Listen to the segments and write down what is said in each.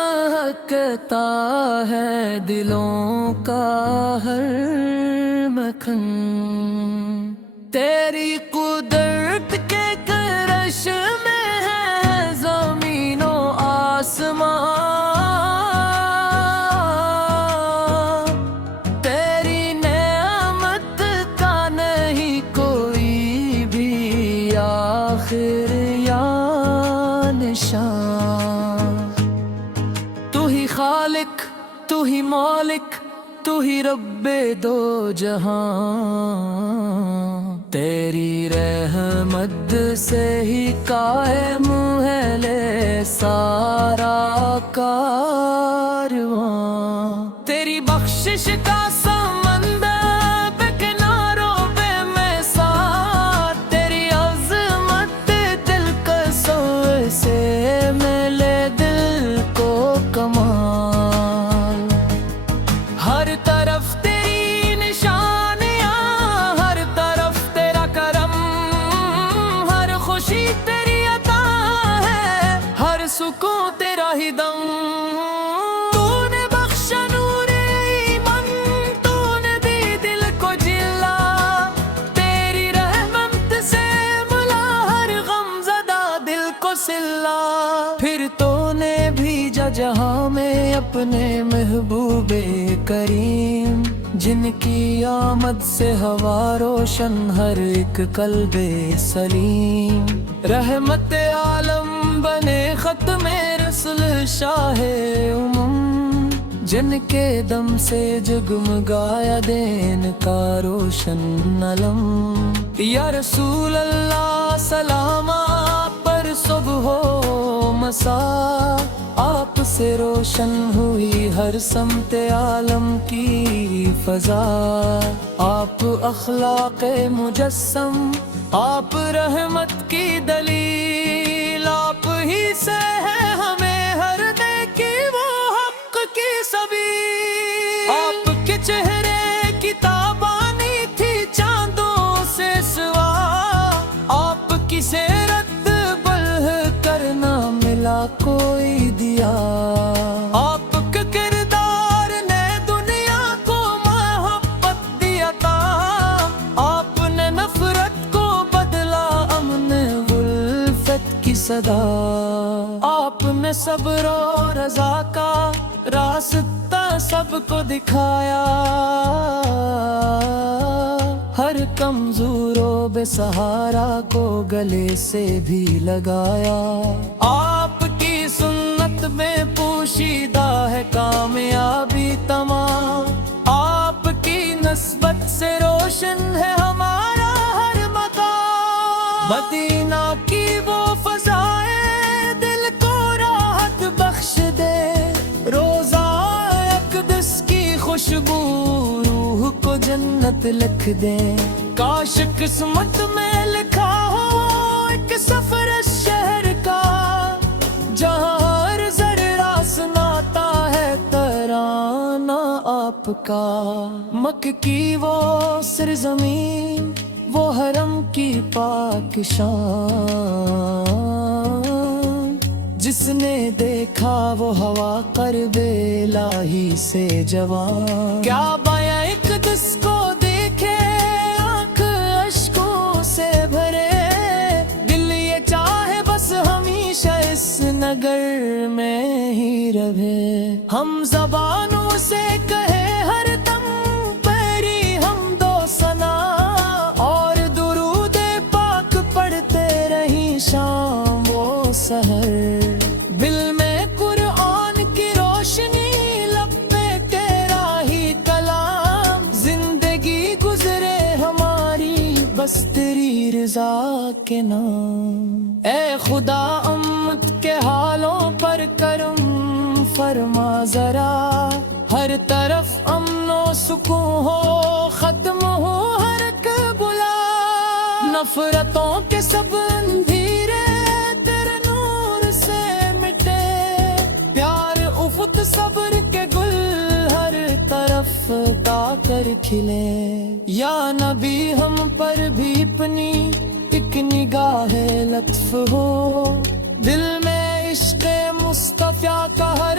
مہکتا ہے دلوں کا ہر مکھن، تیری قدرت کے کرش میں ہے زمین و آسمان، تیری نعمت کا نہیں کوئی بھی آخر یا نشان، تو ہی خالق، تو ہی مالک، تو ہی رب دو جہاں، تیری رحمت سے ہی قائم ہے لے سارا کارواں، تیری بخشش کا سمندر بے کناروں بے مثال، تیری عظمت دلکش سے ملے دل کو کمال، ہر طرف تیری نشانیاں، ہر طرف تیرا کرم، ہر خوشی تیری عطا ہے، ہر سکون تیرا ہی دم، تو نے بخشا نور ایمان، تو نے دی دل کو جلا، تیری رحمت سے ملا ہر غم زدہ دل کو سلا، پھر تو نے بھیجا جہاں میں اپنے محبوب کریم، جن کی آمد سے ہوا روشن ہر ایک قلب سلیم، رحمت عالم بنے ختم رسل شاہ جن کے دم سے جگمگایا دین کا روشن علم، یا رسول اللہ سلام آپ پر صبح و مساء، آپ سے روشن ہوئی ہر سمت عالم کی فضا، آپ اخلاق مجسم، آپ رحمت کی دلیل، آپ ہی سے ہے ہمیں ہر نیکی وہ حق کی سبیل، آپ کے چہرے کی تابانی تھی چاندوں سے سوا، آپ کی سیرت بلہ کرنا ملا کوئی دیا، آپ کے کردار نے دنیا کو محبت دیا تھا، آپ نے نفرت کو بدلا امن الفت کی صدا، آپ نے صبر و رضا کا راستہ سب کو دکھایا، ہر کمزور و بے سہارا کو گلے سے بھی لگایا، آپ کی سنت میں پوشیدہ ہے کامیابی تمام، آپ کی نسبت سے روشن ہے ہمارا ہر مقام، مدینہ کی وہ فضائیں دل کو راحت بخش دے، روزہ اقدس کی خوشبو روح کو جنت لکھ دے، کاش قسمت میں لکھا ہو ایک سفر اس شہر کا، جہاں ہر ذرہ سناتا ہے ترانہ آپ کا، مکہ کی وہ سرزمین، وہ حرم کی پاک شان، جس نے دیکھا وہ ہوا کربلا ہی سے جوان، کیا بیاں اقدس کو دیکھے آنکھ اشکوں سے بھرے، دل یہ چاہے بس ہمیشہ اس نگر میں ہی رہے، ہم زبانوں سے کہے ہر دم پیری حمد و ثنا، اور درود پاک پڑھتے رہیں شام و سحر، دل میں قرآن کی روشنی، لب پہ تیرا ہی کلام، زندگی گزرے ہماری بس تیری رضا کے نام، اے خدا امت کے حالوں پر کرم فرما ذرا، ہر طرف امن و سکون ہو، ختم ہو ہر ایک بلا، نفرتوں کے سب اندھیرے تیرے نور سے مٹے، پیار افت صبر کے گل ہر طرف کا کر کھلے، یا نبی ہم پر بھی اپنی ایک نگاہ لطف ہو، دل میں عشق مصطفیٰ کا ہر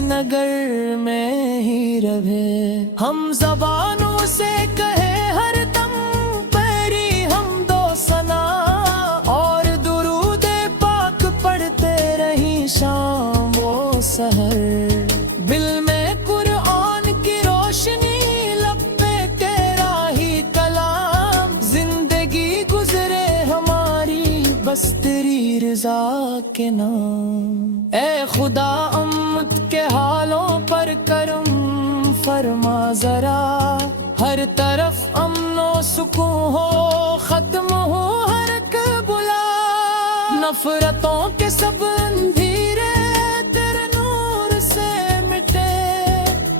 نگر میں ہی رہے، ہم زبانوں سے کہے ہر دم پیری حمد و ثنا، اور درود پاک پڑھتے رہیں شام و سحر، دل میں قرآن کی روشنی، لب پہ تیرا ہی کلام، زندگی گزرے ہماری بس تیری رضا کے نام۔ اے خدا امت کے حالوں پر کرم فرما ذرا، ہر طرف امن و سکون ہو، ختم ہو ہر بلا، نفرتوں کے سب اندھیرے تیرے نور سے مٹے،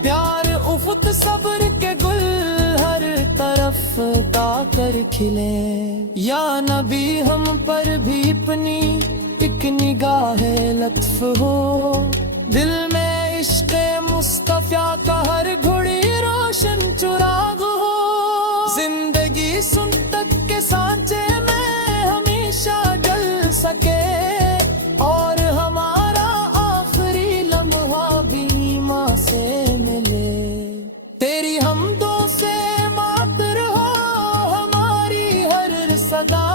پیار افت صبر کے گل ہر طرف کا کر کھلے، یا نبی ہم پر بھی اپنی ایک نگاہ لطف ہو، دل میں عشق مصطفیٰ کا ہر گھڑی روشن چراغ ہو، زندگی سنت کے سانچے میں ہمیشہ ڈل سکے، اور ہمارا آخری لمحہ بھی ماں سے ملے، تیری حمدوں سے معطر ہو ہماری ہر صدا،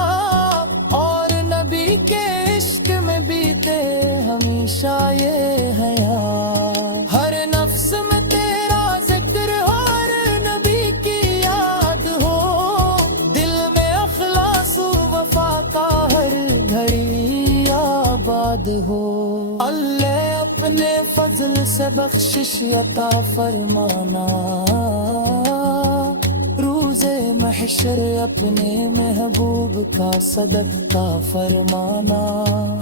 اور نبی کے عشق میں بیتے ہمیشہ یہ حیات، ہر نفس میں تیرا ذکر ہو، ہر نبی کی یاد ہو، دل میں اخلاص و وفا کا ہر گھڑی آباد ہو، اللہ اپنے فضل سے بخشش عطا فرمانا، روز محشر اپنے محبوب کا صدقہ فرمانا،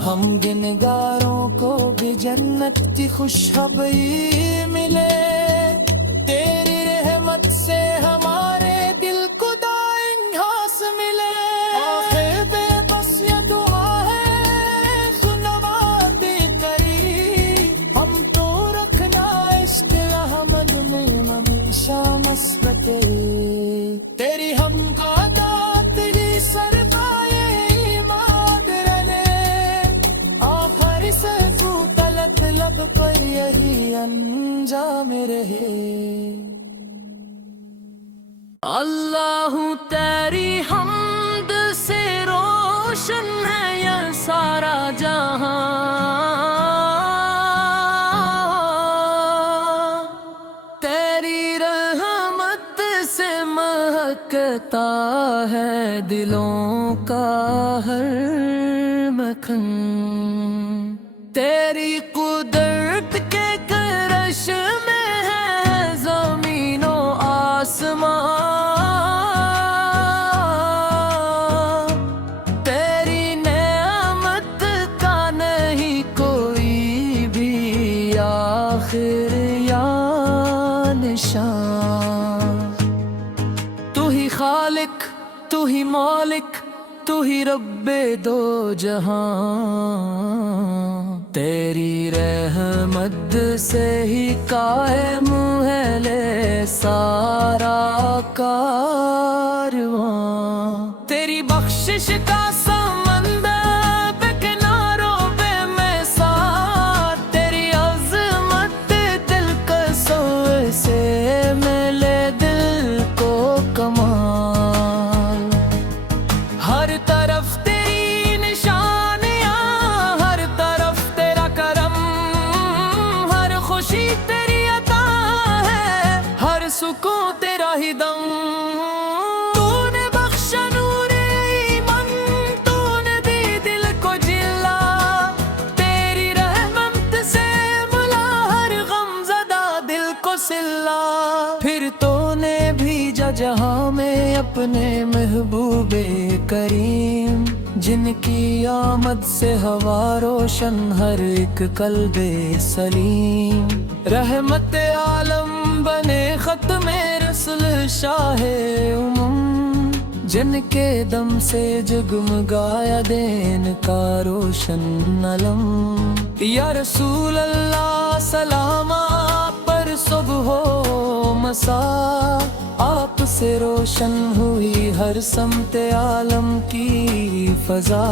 ہم گنگاروں کو بھی جنت کی خوشخبری ملے، تیری رحمت سے ہمارے دل کو دائیں گھاس ملے، آخر بے بس یہ دعا ہے خنوادی کری، ہم تو رکھنا عشق احمد میں ہمیشہ مسبت، تیری ہم گادا تیری سرمایہ ایمان رہنے، آخر سے تو غلط لب پر یہی انجام رہے، اللہ تیری حمد سے روشن ہے یہ سارا جہاں، تیری رحمت سے مہکتا ہے دلوں کا ہر مکھن، تیری قدرت کے کرش میں ہے زمین و آسمان، تیری نعمت کا نہیں کوئی بھی آخر یا نشان، تو ہی خالق، تو ہی مالک، تو ہی رب دو جہاں، تیری رحمت سے ہی قائم ہے لے سارا کارواں، تیری بخشش کا سمندر بے کناروں بے مثال، تیری عظمت دل کا سوئے سے ملے دل کو کمال، ہر طرف تیری نشانیاں، ہر طرف تیرا کرم، ہر خوشی تیری عطا ہے، ہر سکون تیرا ہی دم، تو نے بخشا نور ایمان، تو نے دی دل کو جلا، تیری رحمت سے ملا ہر غم زدہ دل کو سلا، پھر تو نے بھیجا جہاں میں اپنے محبوب کریم، جن کی آمد سے ہوا روشن ہر ایک قلب سلیم، رحمت عالم بنے ختم رسل شاہ امم، جن کے دم سے جگمگایا دین کا روشن علم، یا رسول اللہ سلام آپ پر صبح و مساء، آپ سے روشن ہوئی ہر سمت عالم کی فضا،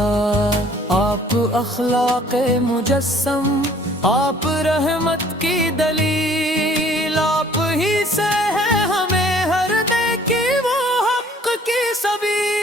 آپ اخلاق مجسم آپ رحمت کی دلیل، آپ ہی سے ہے ہمیں ہر نیکی وہ حق کی سبیل۔